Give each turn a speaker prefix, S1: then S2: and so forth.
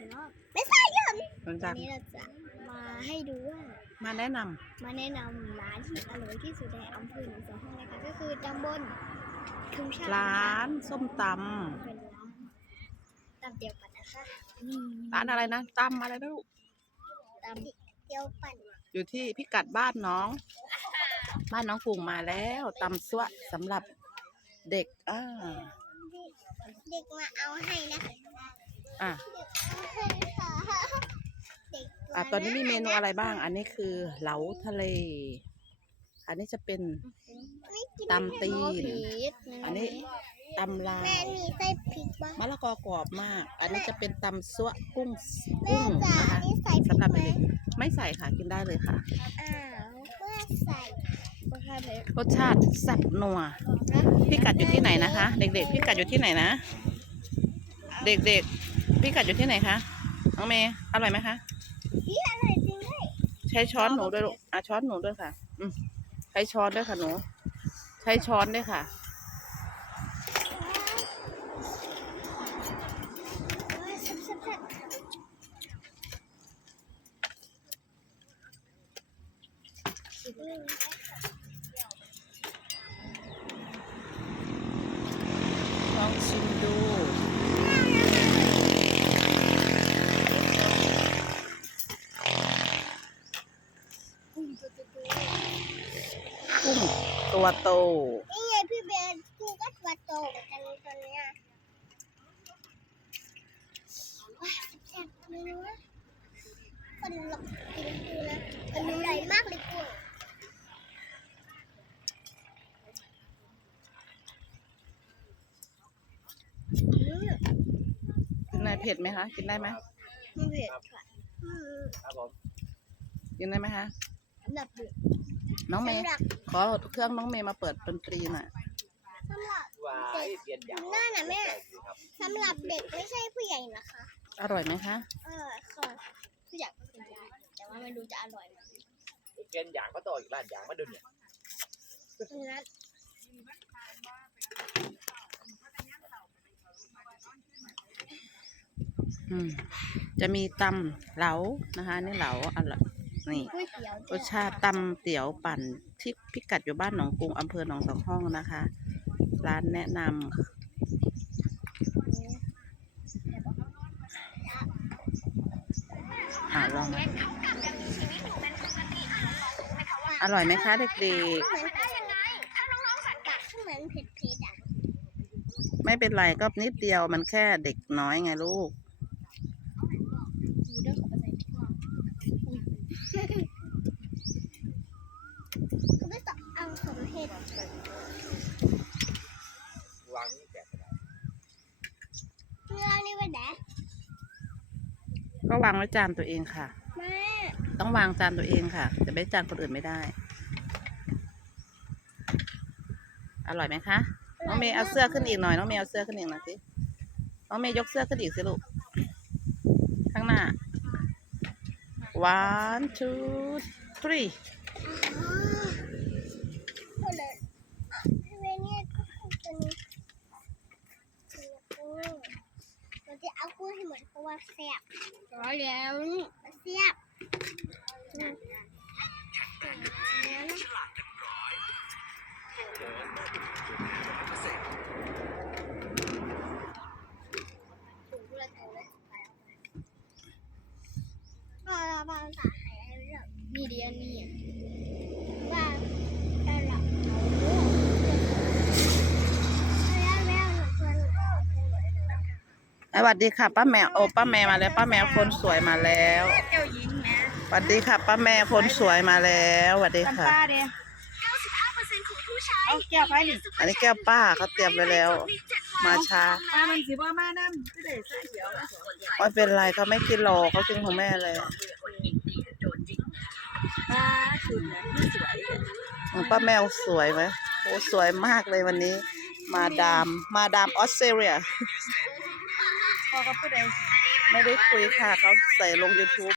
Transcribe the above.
S1: กันเนาะไม่ใช่เรื่อง
S2: รู้จั
S1: วั
S2: ก
S1: นนี้เราจะมาให้ดูว่า
S2: มาแนะนำ
S1: มาแนะนำร้านที่อร่อยที่สุดในอำเภอหนองสองห้องนะคะก็คือตำบลชุมชาติ
S2: ร้านส้มต
S1: เป็นร้านตำเดียวกันนะคะนี่ำ
S2: ร้านอะไรนะตำอะไรนะลูก
S1: ตำเดียวปั่น
S2: อยู่ที่พิกัดบ้านน้อง บ้านน้องกุ้งมาแล้วตำซั่วสำหรับเด็กอ่า
S1: เด็กมาเอาให้นะคะ
S2: อะ
S1: เด็กเอาให้ค่ะเด็ก
S2: อะตอนนี้มีเมนูอะไรบ้าง อันนี้คือเหลาทะเล อันนี้จะเป็น
S1: ไม่กิน
S2: ตำตีน อันนี้ตำลา
S1: แม่
S2: ว
S1: มีไส้พริกบ้าง
S2: มะละกอกรอบมาก อันนี้จะเป็นตำซั่วกุ้ง
S1: แม่
S2: กุ้ง
S1: จ๋า
S2: นะคะ
S1: อันนี้ใส่พริ
S2: สำหรับ
S1: กไหม
S2: เด็กๆไม่ใส่ค่ะกินได้เลยค่ะ
S1: อ้าวเมื่อใส่ก็ใช่เลย
S2: รสชาติแซ่บนัวพี่กัดอยู่ที่ไหนนะคะ เด็กๆพี่กัดอยู่ที่ไหนนะ เด็กๆ พี่กัดอยู่ที่ไหนคะ น้องเมย์อร่อยไหมคะ
S1: พี่อร่อยจริงด้วย
S2: ใช้ช้อนหนูด้วยลูกอะช้อนหนูด้วยค่ะ อืมใช้ช้อนด้วยค่ะหนู ใช้ช้อนด้วยค่ะ
S1: ว้าวแซ่บๆอืม
S2: ลองชิมดู
S1: กุ้งตัวโต
S2: กุ้ง ตัวโต
S1: ๆนี่ไงพี่เบนกุ้งก็ตัวโตเหมือนกันตัวเนี้ยว้าวแซ่บๆเลยนะคนหลอกกินกูนะมันใหญ่มากเลยกุ้งอืม
S2: กินได้เผ็ดไหมคะ กินได้ไหม
S1: ไม่เผ็ดค่ะอืม
S3: ครับผม
S2: กินได้ไหมคะ
S1: สำหรับเด็ก
S2: น้องเมย์
S1: สำหรับ
S2: ขอเครื่องน้องเมย์มาเปิดดนตรีหน่อย
S1: สำหรับ
S3: วายเปลี่ยนอย่าง
S1: น่าน่ะแม่
S3: ครับ
S1: สำหรับเด็กไม่ใช่ผู้ใหญ่นะคะ
S2: อร่อยไหมคะ
S1: เออค่ะผู้ใหญ่ก็กินได้แต่ว่าไม่รู้จะอร่อยไหม
S3: เปลี่ยนอย่างก็ต่ออีกร้านอย่างมาดูเนี่ย
S1: ฉะนั้น
S2: อืมจะมีตำเหลานะคะนี่เหลาอร่อย นี่
S1: ก๋วยเตี๋ยว
S2: รสชาติตำเตี๋ยวปั่นที่พิกัดอยู่บ้านหนองกรุงอำเภอหนองสองห้องนะคะ ร้านแนะนำอ่าลอง อร่อยไหมคะเด็ก
S1: เหมือนได้ยังไงถ้าน้องๆสังกัดเหมือนเผ็ดๆอะ
S2: ๆไม่เป็นไรก็นิดเดียวมันแค่เด็กน้อยไงลูก
S1: ดีด้วยขอไปใส่ ก็ไม่ต้องเอาของเผ็ด
S3: วางนี่แกะ
S1: เรื่องนี้ว่าแดด
S2: ก็วางไว้จานตัวเองค่ะ
S1: แม่
S2: ต้องวางจานตัวเองค่ะ จะไม่จานคนอื่นไม่ได้ อร่อยไหมคะ น้องเมย์เอาเสื้อขึ้นอีกหน่อย น้องเมย์เอาเสื้อขึ้นอีกหน่อยสิ น้องเมย์ยกเสื้อขึ้นอีกสิลูก ข้างหน้า one two three.
S1: อ๋อ ชวนหนู
S2: สวัสดีค่ะป้าแมวโอ้ป้าแมวมาแล้ว ป้าแมวคนสวยมาแล้ว
S4: เจ้าหญิงนะ
S2: สวัสดีค่ะ ป้าแมวคนสวยมาแล้วสวัสดี
S4: กัน
S2: ค่ะ
S4: ป้าเด้เอาแก้วไปนี่
S2: อันนี้แก้วป้าเขาเตรียมไว้แล้ว มาช้า
S4: ป้ามันสิบ่มาน้ำก็ได้ใส่เดียวมาสองอย่าง
S2: ไม่เป็นไรเขาไม่กินหรอกเขากินของแม่เลย
S4: ป้าชุดเนี่ยที่สวยเลย
S2: ของป้าแมวสวยไหมโอ้สวยมากเลยวันนี้ มาดาม มาดามออสเตรเลีย
S4: พอเขาพูดเอง
S2: ไม่ได้คุยค่ะเขาใส่ลง YouTube